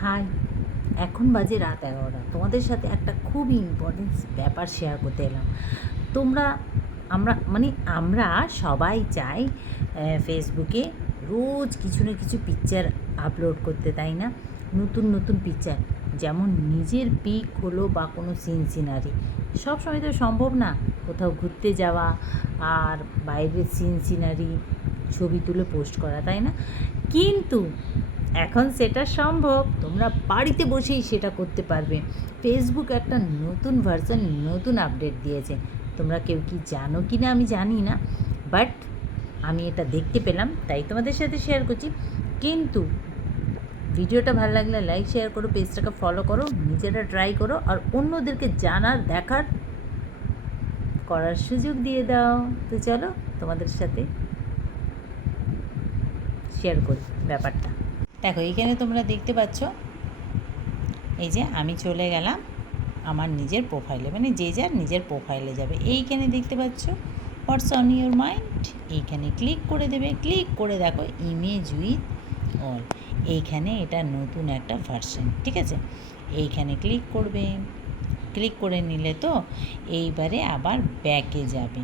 High, এখন বাজে রাত এগারোটা। তোমাদের সাথে একটা খুবই ইম্পর্টেন্ট ব্যাপার শেয়ার করতে এলাম। তোমরা, আমরা মানে আমরা সবাই চাই ফেসবুকে রোজ কিছু না কিছু পিকচার আপলোড করতে, তাই না? নতুন নতুন পিকচার যেমন নিজের পিক হলো বা কোনো সিন সিনারি সব সময় তো সম্ভব না কোথাও ঘুরতে যাওয়া আর বাইরের সিন সিনারি ছবি তুলে পোস্ট করা, তাই না? কিন্তু এখন সেটা সম্ভব, তোমরা বাড়িতে বসেই সেটা করতে পারবে। ফেসবুক একটা নতুন ভার্সন নতুন আপডেট দিয়েছে। তোমরা কেউ কি জানো কি না আমি জানি না বাট আমি এটা দেখতে পেলাম, তাই তোমাদের সাথে শেয়ার করছি। কিন্তু ভিডিওটা ভালো লাগলে লাইক শেয়ার করো পেজটাকে ফলো করো, নিজেরা ট্রাই করো, আর অন্যদেরকে জানার, দেখার করার সুযোগ দিয়ে দাও। তো চলো তোমাদের সাথে শেয়ার করি ব্যাপারটা। দেখো এইখানে তোমরা দেখতে পাচ্ছ, এই যে আমি চলে গেলাম আমার নিজের প্রোফাইলে মানে যে যার নিজের প্রোফাইলে যাবে। এইখানে দেখতে পাচ্ছ হোয়াটস অন ইউর মাইন্ড এইখানে ক্লিক করে দেবে। ক্লিক করে দেখো ইমেজ উইথ অল এইখানে এটা নতুন একটা ভার্সন ঠিক আছে? এইখানে ক্লিক করবে। ক্লিক করে নিলে তো এইবারে আবার ব্যাকে যাবে।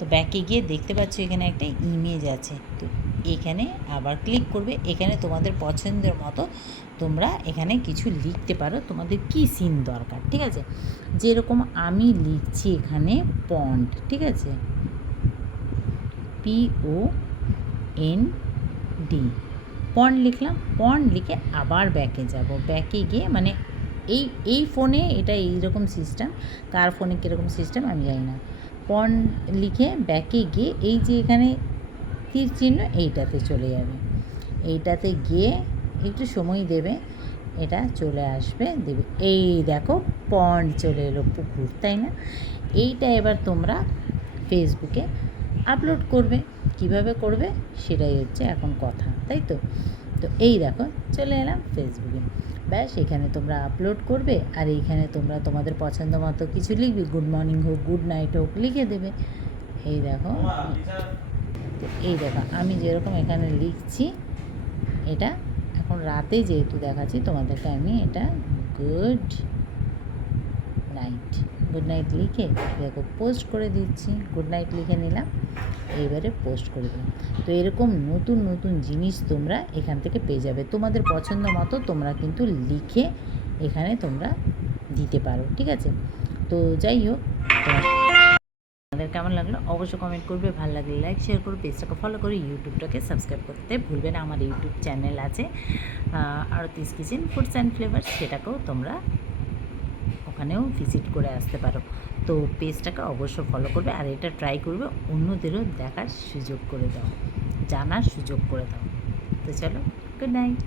তো ব্যাকে গিয়ে দেখতে পাচ্ছ এখানে একটা ইমেজ আছে। তো এখানে আবার ক্লিক করবে। এখানে তোমাদের পছন্দের মতো তোমরা এখানে কিছু লিখতে পারো। তোমাদের কী সিন দরকার, ঠিক আছে? যেরকম আমি লিখছি এখানে পন্ড ঠিক আছে? P O N D pond লিখলাম। পন্ড লিখে আবার ব্যাকে যাব। ব্যাকে গিয়ে মানে এই এই ফোনে এটা এইরকম সিস্টেম কার ফোনে কীরকম সিস্টেম আমি জানি না। পন্ড লিখে ব্যাকে গিয়ে এই যে এখানে তীর চিহ্ন এইটাতে চলে যাবে। এইটাতে গিয়ে একটু সময় দেবে, এটা চলে আসবে, দেবে। এই দেখো পন্ড চলে এলো পুকুর, তাই না? এইটা এবার তোমরা ফেসবুকে আপলোড করবে। কীভাবে করবে? সেটাই হচ্ছে এখন কথা, তাই তো? তো এই দেখো, চলে এলাম ফেসবুকে ব্যাস এখানে তোমরা আপলোড করবে আর এইখানে তোমরা তোমাদের পছন্দ মতো কিছু লিখবে। গুড মর্নিং হোক গুড নাইট হোক লিখে দেবে। এই দেখো। এই দেখো আমি যেরকম এখানে লিখছি এটা এখন রাতে যেহেতু দেখাচ্ছি তোমাদেরকে আমি এটা গুড নাইট গুড নাইট লিখে দেখো পোস্ট করে দিচ্ছি। গুড নাইট লিখে নিলাম। এইবারে পোস্ট করে দিলাম। তো এরকম নতুন নতুন জিনিস তোমরা এখান থেকে পেয়ে যাবে। তোমাদের পছন্দ মতো তোমরা কিন্তু লিখে এখানে তোমরা দিতে পারো, ঠিক আছে? তো যাই হোক, তোমাদের কেমন লাগল? অবশ্যই কমেন্ট করবে। ভালো লাগলে লাইক শেয়ার করো পেজটাকে ফলো করে ইউটিউবটাকে সাবস্ক্রাইব করতে ভুলবে না। আমার ইউটিউব চ্যানেল আছে Aarti's kitchen foods and flavour সেটাকেও তোমরা ওখানেও ভিজিট করে আসতে পারো। তো পেজটাকে অবশ্যই ফলো করবে আর এটা ট্রাই করবে, অন্যদেরও দেখার সুযোগ করে দাও, জানার সুযোগ করে দাও। তো চলো গুড নাইট